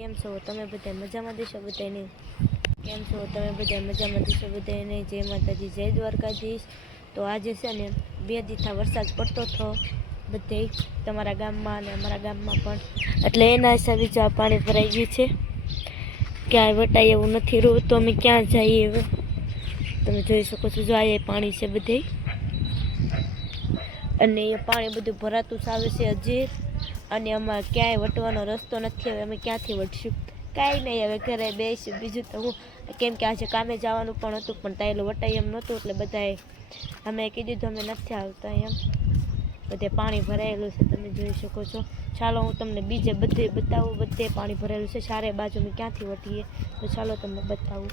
કેમ છો? તમે બધા મજામાં દેશો? બધાને કેમ છો? તમે બધા મજામાં દેશો? બધાને જય માતાજી, જય દ્વારકાધીશ. તો આજે છે ને, બે દીથા વરસાદ પડતો હતો. બધે તમારા ગામમાં અને અમારા ગામમાં પણ. એટલે એના હિસાબે જ પાણી ભરાઈ ગયું છે. ક્યાંય વટાય એવું નથી રહ્યું. તો અમે ક્યાં જઈએ હવે? તમે જોઈ શકો છો, જો આ પાણી છે બધે અને એ પાણી બધું ભરાતું આવે છે હજી. અને અમારે ક્યાંય વટવાનો રસ્તો નથી, હવે અમે ક્યાંથી વટશું કાંઈ નહીં, હવે ઘરે બેસીશું બીજું તો હું, કેમ કે આજે કામે જવાનું પણ હતું, પણ તાયલું વટાય એમ નહોતું, એટલે બધાએ અમે કીધું તો અમે નથી આવતા એમ. બધે પાણી ભરાયેલું છે, તમે જોઈ શકો છો. ચાલો, હું તમને બીજે બધે બતાવું, બધે પાણી ભરેલું છે. ચારે બાજુ અમે ક્યાંથી વટીએ? તો ચાલો તમને બતાવું.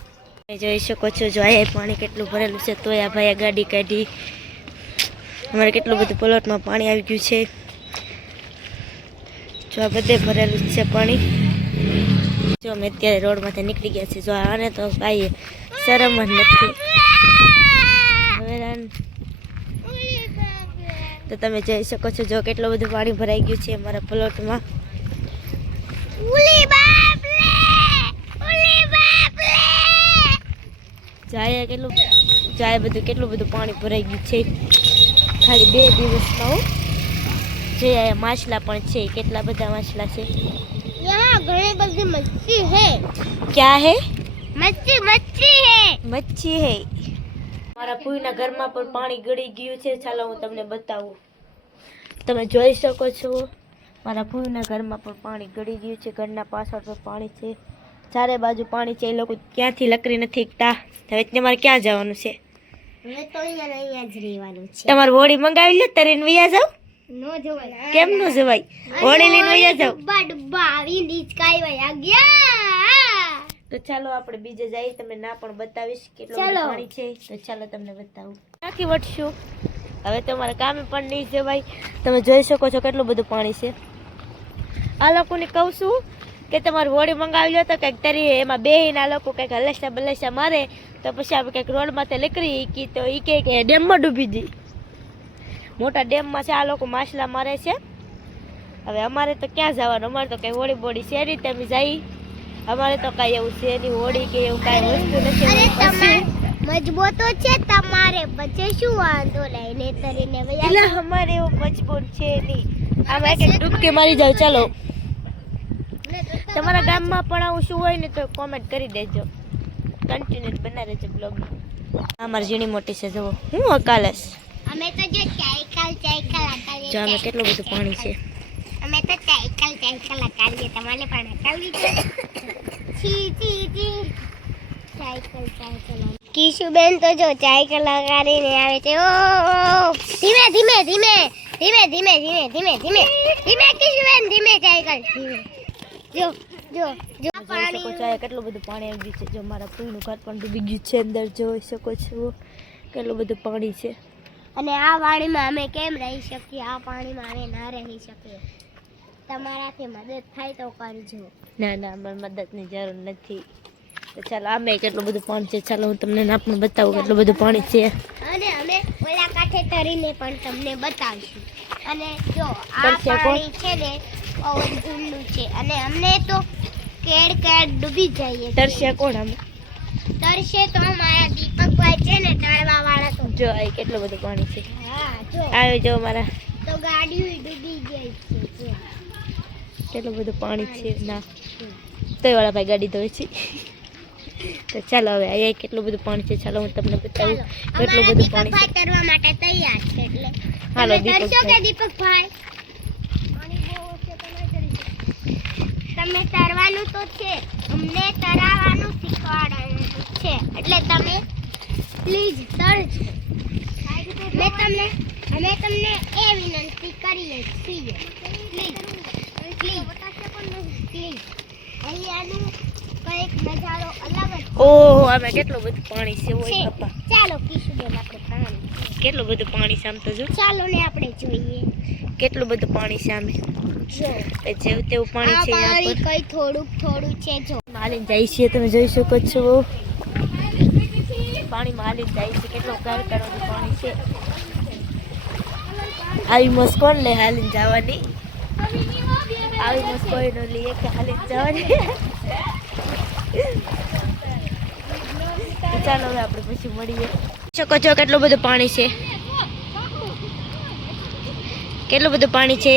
જોઈ શકો છો, જો અહીંયા પાણી કેટલું ભરેલું છે, તોય આ ભાઈએ ગાડી કાઢી. અમારે કેટલું બધું પ્લોટમાં પાણી આવી ગયું છે. જો આ બધે ભરેલું છે પાણી. જો અમે અત્યારે રોડમાંથી નીકળી ગયા છીએ. જો આને તો કાંઈ શરમ જ નથી. તો તમે જોઈ શકો છો જો કેટલું બધું પાણી ભરાઈ ગયું છે અમારા પ્લોટમાં. જાય કેટલું જાય બધું કેટલું બધું પાણી ભરાઈ ગયું છે. ખાલી બે દિવસમાં જે માછલા પણ છે કેટલા બધા માછલા છે? યહાં ઘણી બધી મચ્છી હે ક્યાં હે મચ્છી મચ્છી હે મચ્છી હે મારા પુઈના ઘરમાં પણ પાણી ગળી ગયું છે ચાલો હું તમને બતાવું. તમે જોઈ શકો છો મારા પુઈના ઘરમાં પણ પાણી ગળી ગયું છે ઘરના પાછળ પણ પાણી છે. ચારે બાજુ પાણી છે એ લોકો ક્યાંથી લકડી નથી ઈકતા હવે તમારે ક્યાં જવાનું છે? તમારે હોળી મંગાવી લો તરીને વ્યા જાવ નો જોવાય. કેમ નો જવાય હોળી લઈને વયા જાવ. ડબ્બા ડબ્બા આવી નીચકાઈ વયા ગયા. તો ચાલો આપણે બીજે જઈએ તમે ના પણ બતાવીશ કેટલો ચાલો. પાણી છે. તો ચાલો તમને બતાવું. નાખી વટશું? હવે તમારે કામે પણ નહીં જવાય. તમે જોઈ શકો છો કેટલું બધું પાણી છે. આ લોકોને કહું છું કે તમારે હોળી મંગાવી લો તો કંઈક તરી એમાં બેહીને આ લોકો કંઈક હલેસા બલેસા મારે તો પછી આપણે કંઈક રોડમાંથી નીકળી કી તો એ કહે કે ડેમમાં ડૂબી દી મોટા ડેમમાં છે આ લોકો માછલા મારે છે. હવે અમારે તો ક્યાં જવાનું? અમારે તો કંઈ હોળી બોડી છે રીતે અમે જઈ. અમારે તો કાંઈ એવું છે નહીં હોળી કે એવું કાંઈ વસ્તુ નથી. મજબૂતો છે તમારે પછી શું વાંધો લઈને તરીને એટલે અમારે એવું મજબૂત છે નહીં. આમાં એક ડૂબકી મારી જાવ ચાલો. તમારા ગામમાં પણ આવું શું હોય ને તો કોમેન્ટ કરી દેજો. કન્ટિન્યુ બનાવી દેજો બ્લોગ અમારી ઝીણી મોટી છે જુઓ. હું અકાલસ અમે તો જો સાયકલ સાયકલ હકાવીએ આમાં કેટલું બધું પાણી છે? અમે તો સાયકલ સાયકલ હકાવીએ તમારે પણ હકાવવી છે છી છી. છી સાયકલ સાયકલ કિશુબેન તો જો સાયકલ હકારીને આવે છે. ઓ ધીમે ધીમે ધીમે ધીમે ધીમે ધીમે ધીમે ધીમે ધીમે કિશુબેન ધીમે સાયકલ ધીમે જો જો જો. પાણી શકો છો કેટલું બધું પાણી આવી ગયું છે. જો મારા પૂરનું ઘર પણ ડૂબી ગયું છે અંદર જોઈ શકો છો. કેટલું બધું પાણી છે. અને આ પાણીમાં અમે કેમ રહી શકીએ? આ પાણીમાં અમે ના રહી શકીએ. તમારાથી મદદ થાય તો કરજો. ના ના અમારે મદદની જરૂર નથી. તો ચાલો અમે કેટલું બધું પાણી છે. ચાલો હું તમને ના પણ બતાવું કેટલું બધું પાણી છે. અને અમે ઓલા કાંઠે તરીને પણ તમને બતાવીશું. અને જો આ પાણી છે ને ઊંડું છે. અને અમને તો કેડ કેડ ડૂબી જઈએ તરશે કોણ અમે તરશે તો અમારા દીપકભાઈ છે ને તળવા વાળા તો જો આ કેટલું બધું પાણી છે. આવ્યો જો. મારા. તો ગાડી ડૂબી ગઈ છે કેટલું બધું પાણી છે ના. તો વાળા ભાઈ ગાડી ધોય છે. તો ચાલો હવે અહીંયા કેટલું બધું પાણી છે ચાલો હું તમને બતાવું. કેટલું બધું પાણી છે. તરવા માટે તૈયાર છે એટલે. હાલો, દીપક કે દીપકભાઈ. તમે તરી તમે તરવાનું તો છે અમને તરાવાનું શીખવાડવાનું છે. એટલે તમે પ્લીઝ તરજો. તમને અમે તમને એ વિનંતી કરીએ છીએ. પ્લીઝ પ્લીઝ પ્લીઝ અહીંયાનું કંઈક નજારો અલગ જ ઓહો આમાં કેટલું બધું પાણી છે ઓય ચાલો કીશુબેન આપણે પાણી. કેટલું બધું પાણી છે આમ તો જો. ચાલો ને આપણે જોઈએ. કેટલું બધું પાણી છે આમે? જો. જેવું તેવું પાણી છે પાણી કઈ થોડુંક થોડું છે જો. માલીને જાય છે તમે જોઈ શકો છો. પાણી માલીને જાય છે કેટલો ગાર પાણી છે. આવી મસ્ત કોણ લે હાલીને જવાની. આવી મસ્ત કોઈ ન લઈએ કે હાલી જવાની. ચાલો હવે આપણે પછી મળીએ. શકો છો કેટલું બધું પાણી છે? કેટલું બધું પાણી છે?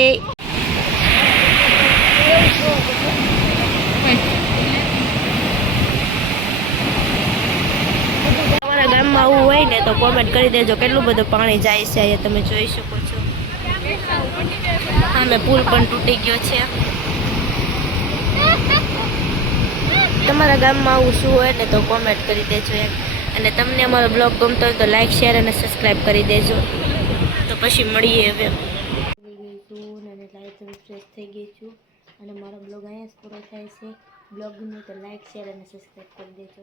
તમારા ગામમાં આવું હોય ને તો કોમેન્ટ કરી દેજો કેટલું બધું પાણી જાય છે અહીંયા તમે જોઈ શકો છો. સામે પુલ પણ તૂટી ગયો છે. તમારા ગામમાં આવું શું હોય ને તો કોમેન્ટ કરી દેજો એમ. અને તમને અમારો બ્લોગ ગમતો હોય તો લાઈક શેર અને સબસ્ક્રાઈબ કરી દેજો. તો પછી મળીએ હવે. અને લાઈટ ફ્રેશ થઈ ગઈ છું અને મારો બ્લોગ અહીંયા જ પૂરો થાય છે. બ્લોગ ગમે તો લાઈક શેર અને સબસ્ક્રાઈબ કરી દેજો.